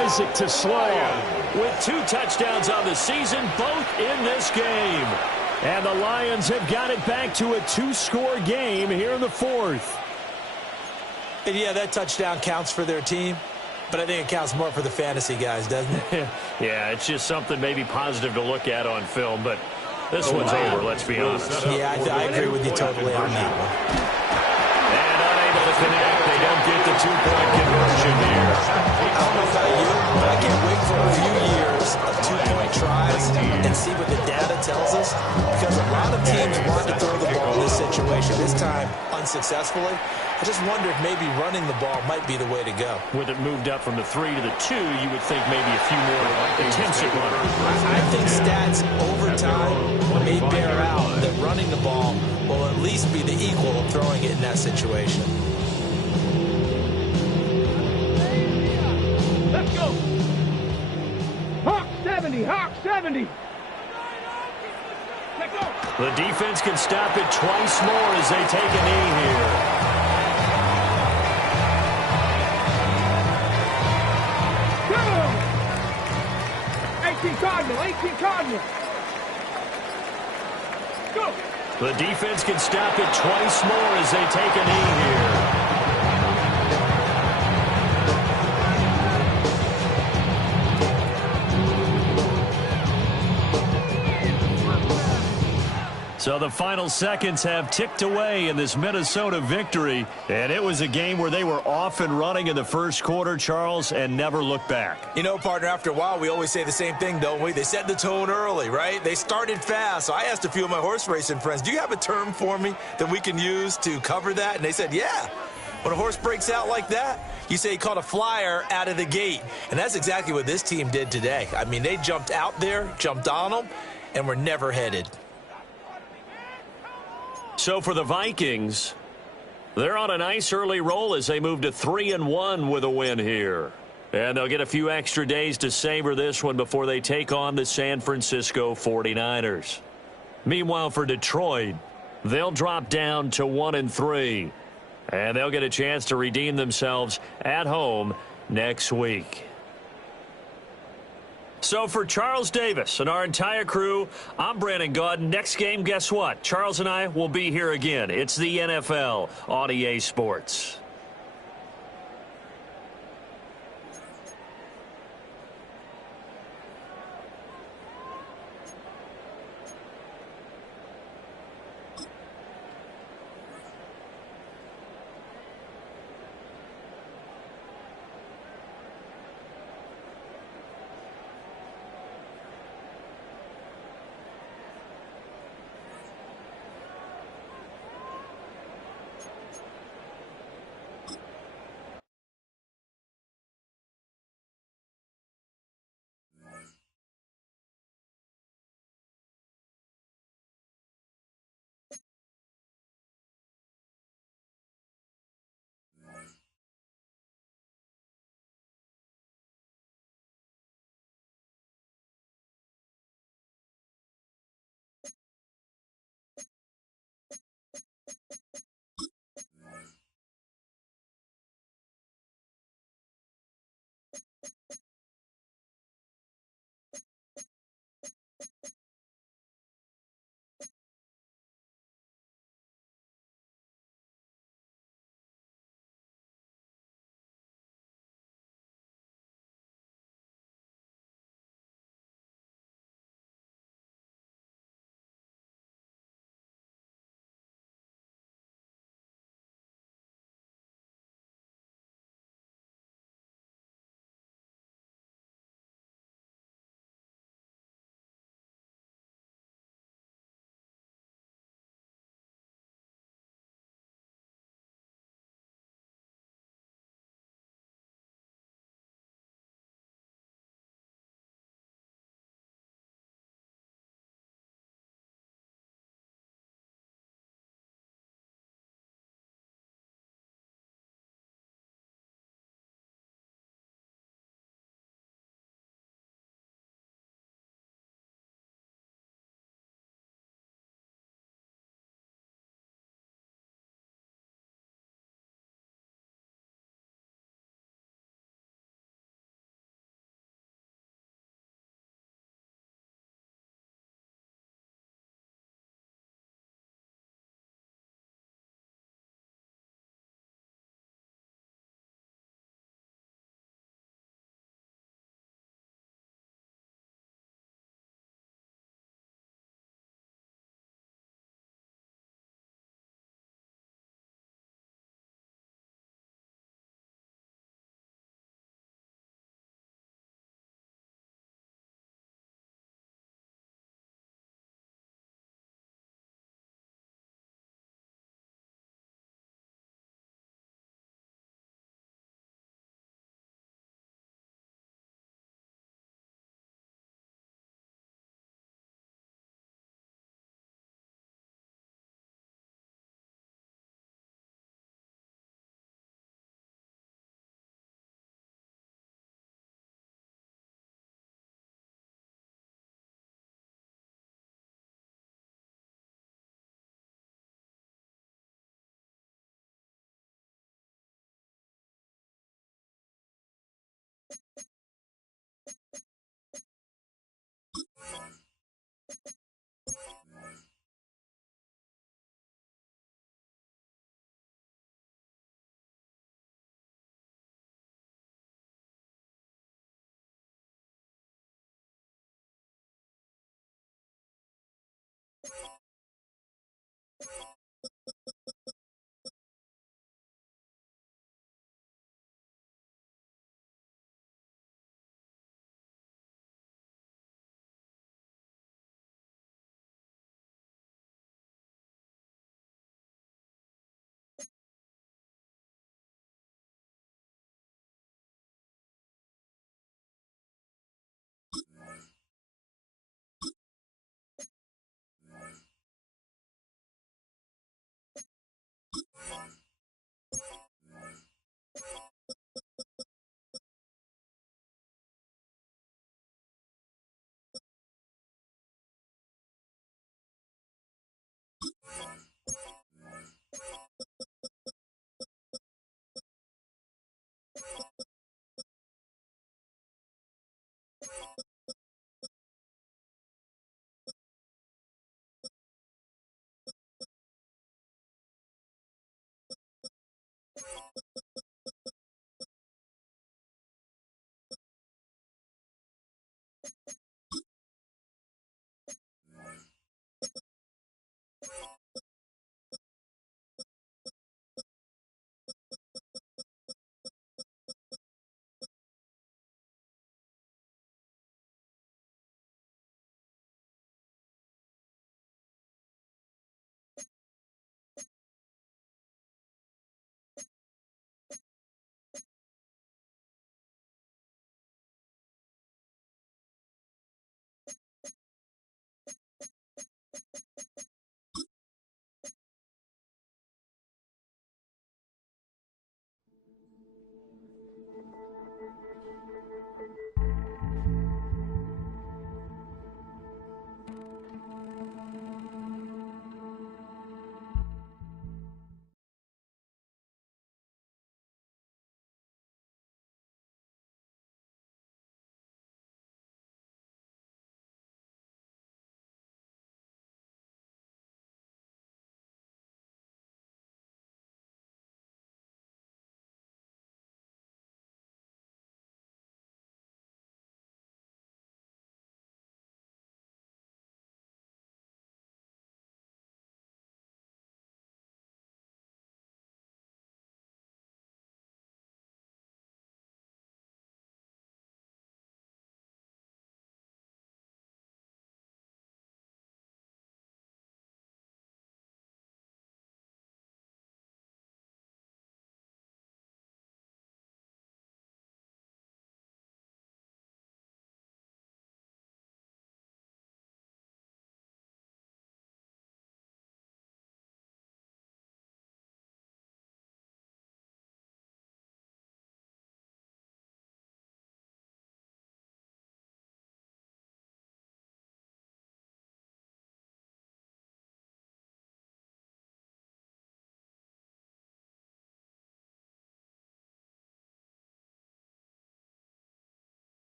Isaac TeSlaa with 2 touchdowns on the season, both in this game. And the Lions have got it back to a 2-score game here in the 4th. And yeah, that touchdown counts for their team, but I think it counts more for the fantasy guys, doesn't it? Yeah, it's just something maybe positive to look at on film, but this one's over, let's be honest. Yeah, I agree with you totally on that one. And unable to connect. They don't get the 2-point conversion here. I don't know about you, but I can't wait for a few years of 2-point tries and see what the data tells us, because a lot of teams want to throw the ball in this situation, this time unsuccessfully. I just wonder if maybe running the ball might be the way to go. With it moved up from the 3 to the 2, you would think maybe a few more attempts at running. I think stats over time may bear out that running the ball will at least be the equal of throwing it in that situation. Let's go. Hawk 70. Hawk 70. Let's go. The defense can stop it twice more as they take a knee here. Cardinal, 18 Cardinal. Go. The defense can stop it twice more as they take a knee here. So the final seconds have ticked away in this Minnesota victory, and it was a game where they were off and running in the first quarter, Charles, and never looked back. You know, partner, after a while, we always say the same thing, don't we? They set the tone early, right? They started fast. So I asked a few of my horse racing friends, do you have a term for me that we can use to cover that? And they said, yeah. When a horse breaks out like that, you say he caught a flyer out of the gate. And that's exactly what this team did today. I mean, they jumped out there, jumped on them, and were never headed. So for the Vikings, they're on a nice early roll as they move to 3-1 with a win here. And they'll get a few extra days to savor this one before they take on the San Francisco 49ers. Meanwhile, for Detroit, they'll drop down to 1-3. And they'll get a chance to redeem themselves at home next week. So for Charles Davis and our entire crew, I'm Brandon Gaudin. Next game, guess what? Charles and I will be here again. It's the NFL on EA Sports.